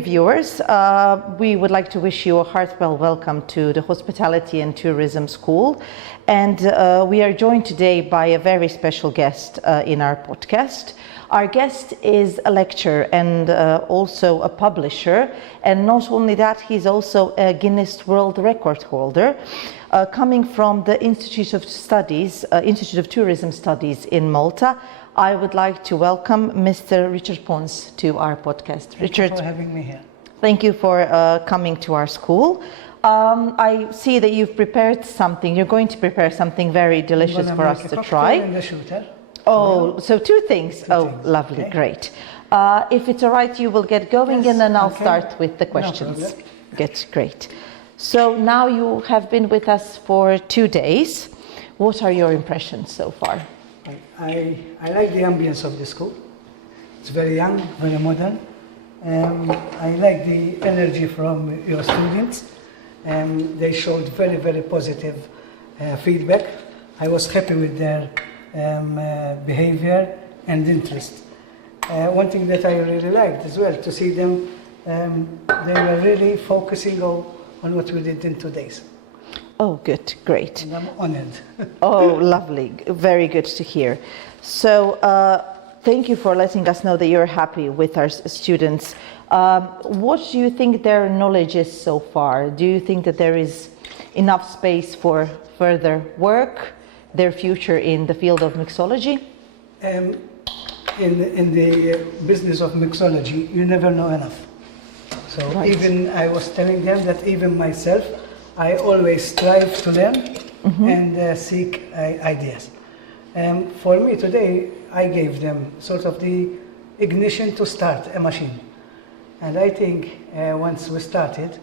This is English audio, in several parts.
Dear viewers, we would like to wish you a heartfelt welcome to the Hospitality and Tourism School. And we are joined today by a very special guest in our podcast. Our guest is a lecturer and also a publisher. And not only that, he's also a Guinness World Record holder, coming from the Insitute of Studies, Insitute of Tourism Studies in Malta. I would like to welcome Mr. Richard Pons to our podcast. Richard, thank you for having me here. Thank you for coming to our school. I see that you've prepared something. You're going to prepare something very delicious for us to try. And a shooter. Oh, so two things. Things. Lovely, Okay. Great. If it's all right, you will get going, Yes, and then I'll okay. start with the questions. No problem. Good, great. So now you have been with us for 2 days. What are your impressions so far? I like the ambience of the school. It's very young, very modern. I like the energy from your students. They showed very, very positive feedback. I was happy with their behavior and interest. One thing that I really liked as well, to see them, they were really focusing on what we did in 2 days. Oh, good, great. And I'm honored. Oh, lovely. Very good to hear. So, thank you for letting us know that you're happy with our students. What do you think their knowledge is so far? Do you think that there is enough space for further work, their future in the field of mixology? In the business of mixology, you never know enough. So Right. even I was telling them that even myself, I always strive to learn and seek ideas. For me today, I gave them sort of the ignition to start a machine. And I think once we started,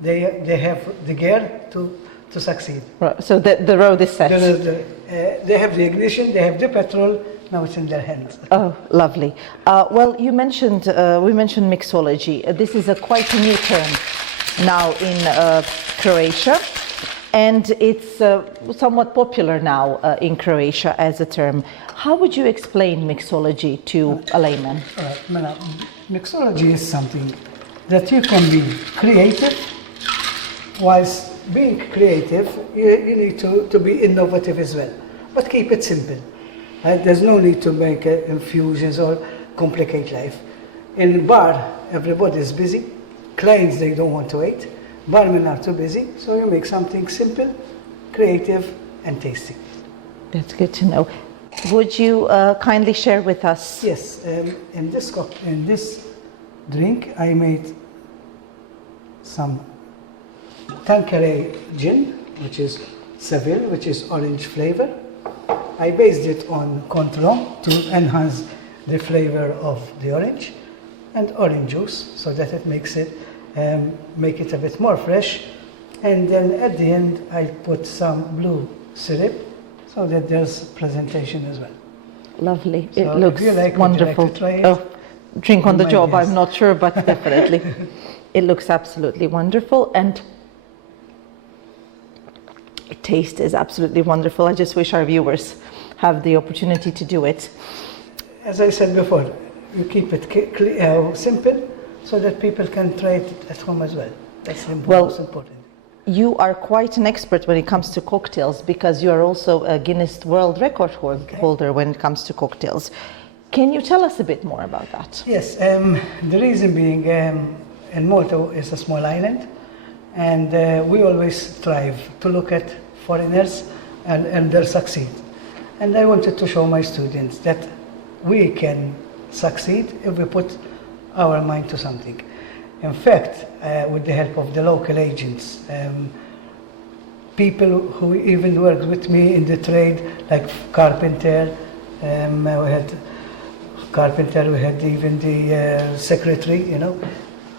they have the gear to succeed. Right. So the road is set. They have the ignition, they have the petrol, now it's in their hands. Oh, lovely. Well, we mentioned mixology. This is a quite a new term now in Croatia, and it's somewhat popular now in Croatia as a term. How would you explain mixology to a layman? Mixology is something that you can be creative. Whilst being creative, you need to be innovative as well, but keep it simple. There's no need to make infusions or complicate life. In bar, everybody is busy. Clients, they don't want to wait. Barmen are too busy, so you make something simple, creative, and tasty. That's good to know. Would you kindly share with us? Yes, in this drink, I made some Tanqueray gin, which is Seville, which is orange flavor. I based it on Contron to enhance the flavor of the orange, and orange juice, so that it makes it make it a bit more fresh. And then at the end, I put some blue syrup, so that there's presentation as well. Lovely. So It looks if you like, wonderful. would you like to try it? Oh, drink on the You job, might, yes. I'm not sure, but definitely. It looks absolutely wonderful, and it taste is absolutely wonderful. I just wish our viewers have the opportunity to do it. As I said before, you keep it simple, so that people can try it at home as well. That's most important. You are quite an expert when it comes to cocktails, because you are also a Guinness World Record holder when it comes to cocktails. Can you tell us a bit more about that? Yes, the reason being, in Malta is a small island, and we always strive to look at foreigners and they'll succeed. And I wanted to show my students that we can succeed if we put our mind to something. In fact, with the help of the local agents, people who even worked with me in the trade, like carpenter, we had carpenter, we had even the secretary, you know.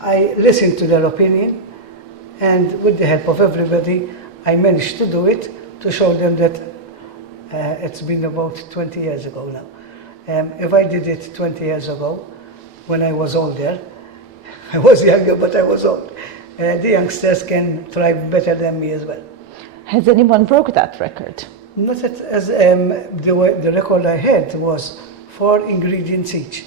I listened to their opinion, and with the help of everybody, I managed to do it, to show them that it's been about 20 years ago now. If I did it 20 years ago, when I was older, I was younger, but I was old. The youngsters can thrive better than me as well. Has anyone broke that record? Not as the record I had was 4 ingredients each.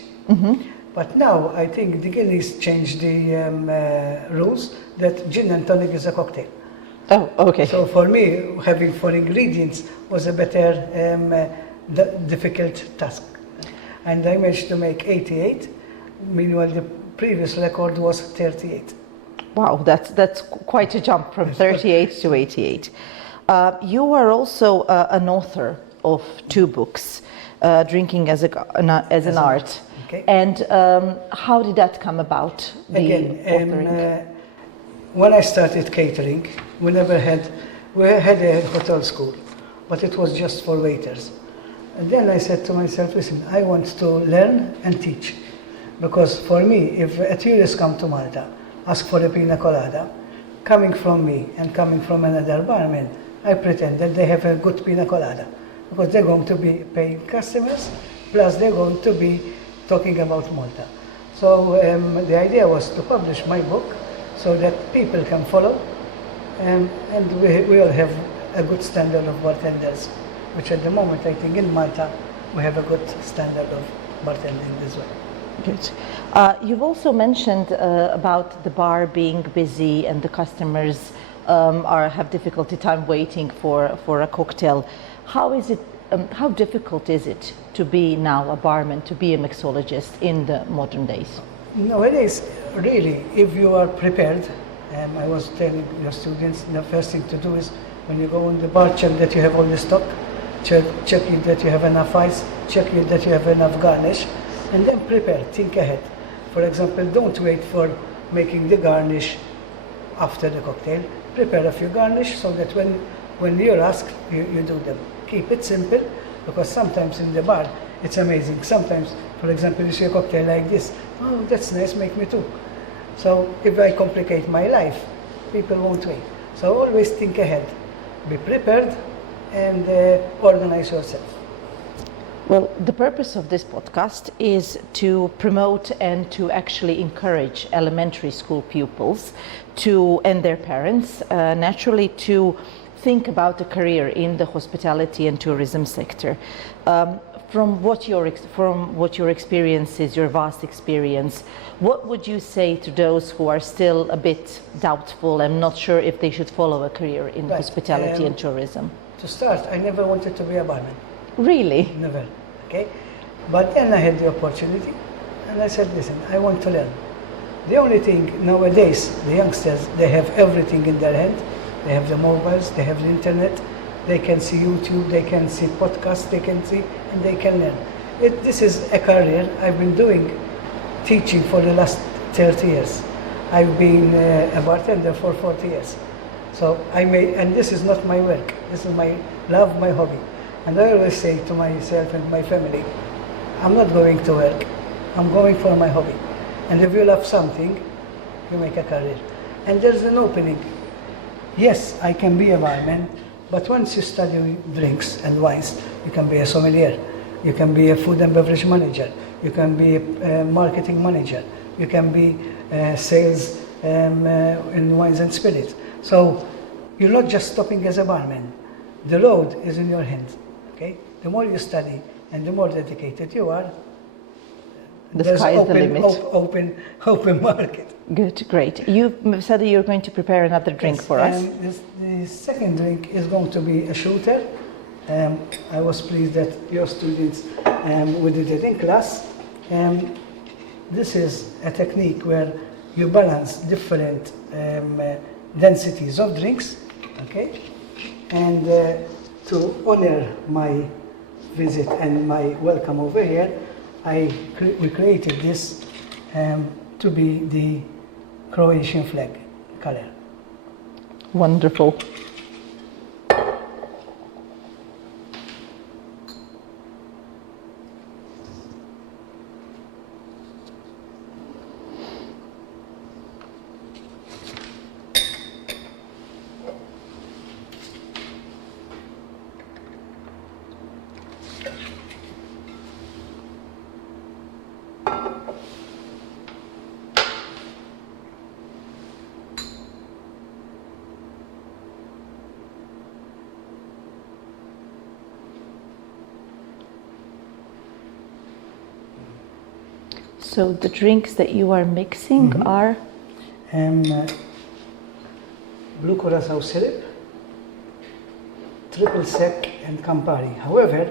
But now I think the Guinness changed the rules that gin and tonic is a cocktail. Oh, okay. So for me, having 4 ingredients was a better difficult task. And I managed to make 88. Meanwhile, the previous record was 38. Wow, that's quite a jump from 38 to 88. You are also an author of 2 books, Drinking as an Art. Okay. And how did that come about, the authoring? When I started catering, we had a hotel school, but it was just for waiters. And then I said to myself, listen, I want to learn and teach. Because for me, if a tourist come to Malta, ask for a pina colada, coming from me and coming from another barman, I pretend that they have a good pina colada. Because they're going to be paying customers, plus they're going to be talking about Malta. So the idea was to publish my book so that people can follow, and we all have a good standard of bartenders, which at the moment I think in Malta we have a good standard of bartending as well. Good. You've also mentioned about the bar being busy and the customers have difficulty time waiting for a cocktail. How difficult is it to be now a barman, to be a mixologist in the modern days? Nowadays, really, if you are prepared, I was telling your students, the first thing to do is when you go on the bar, check that you have all the stock, check that you have enough ice, check that you have enough garnish, and then prepare, think ahead. For example, don't wait for making the garnish after the cocktail. Prepare a few garnish so that when you're asked, you do them. Keep it simple, because sometimes in the bar, it's amazing. Sometimes, for example, you see a cocktail like this, oh, that's nice, make me too. So if I complicate my life, people won't wait. So always think ahead, be prepared, and organize yourself. Well, the purpose of this podcast is to promote and to actually encourage elementary school pupils and their parents, naturally, to think about a career in the hospitality and tourism sector. From what your experience is, your vast experience, what would you say to those who are still a bit doubtful and not sure if they should follow a career in hospitality and tourism? To start, I never wanted to be a barman. Really? Never. Okay? But then I had the opportunity, and I said, listen, I want to learn. The only thing nowadays, the youngsters, they have everything in their hand. They have the mobiles, they have the internet, they can see YouTube, they can see podcasts, they can see, and they can learn. This is a career. I've been doing teaching for the last 30 years. I've been a bartender for 40 years. So and this is not my work, this is my love, my hobby. And I always say to myself and my family, I'm not going to work, I'm going for my hobby. And if you love something, you make a career. And there's an opening. Yes, I can be a barman, but once you study drinks and wines, you can be a sommelier, you can be a food and beverage manager, you can be a marketing manager, you can be sales in wines and spirits. So you're not just stopping as a barman. The road is in your hands. Okay? The more you study and the more dedicated you are, the sky is the limit. Open market. Good, great. You said that you're going to prepare another drink for us. The second drink is going to be a shooter. I was pleased that your students we did it in class. This is a technique where you balance different densities of drinks, okay? And to honor my visit and my welcome over here, we created this to be the Croatian flag color. Wonderful. So the drinks that you are mixing are? Blue curacao syrup, triple sec and Campari. However,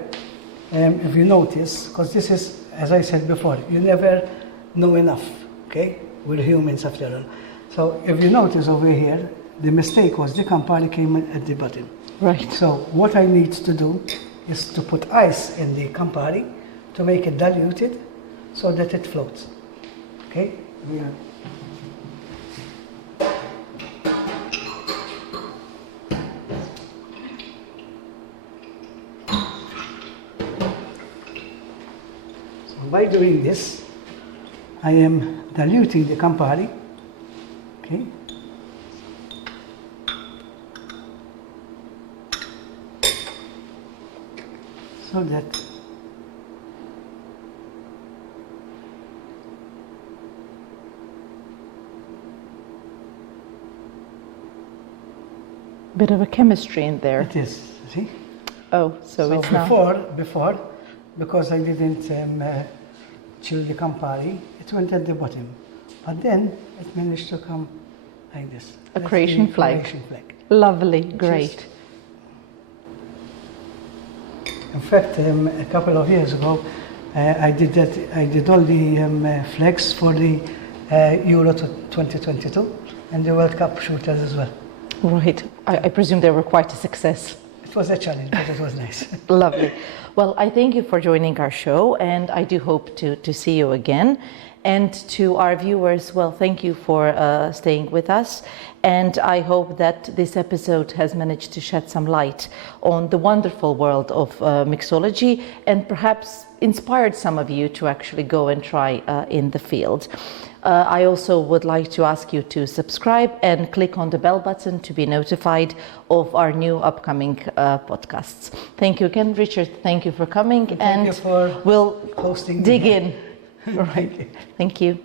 if you notice, because this is, as I said before, you never know enough, okay? We're humans after all. So if you notice over here, the mistake was the Campari came in at the bottom. Right. So what I need to do is to put ice in the Campari to make it diluted so that it floats, okay? By doing this, I am diluting the Campari, okay? So that bit of a chemistry in there. it is, see? Oh, so it's now. Before, because I didn't chill the Campari, it went at the bottom. But then it managed to come like this. A That's Croatian the flag. Croatian flag. Lovely, great. In fact, a couple of years ago, I did all the flags for the Euro 2022 and the World Cup shooters as well. Right. I presume they were quite a success. It was a challenge, but it was nice. Lovely. Well, I thank you for joining our show, and I do hope to see you again. And to our viewers, well, thank you for staying with us. And I hope that this episode has managed to shed some light on the wonderful world of mixology and perhaps inspired some of you to actually go and try in the field. I also would like to ask you to subscribe and click on the bell button to be notified of our new upcoming podcasts. Thank you again, Richard. Thank you for coming, Thank you for we'll hosting dig me. in. Right. Thank you.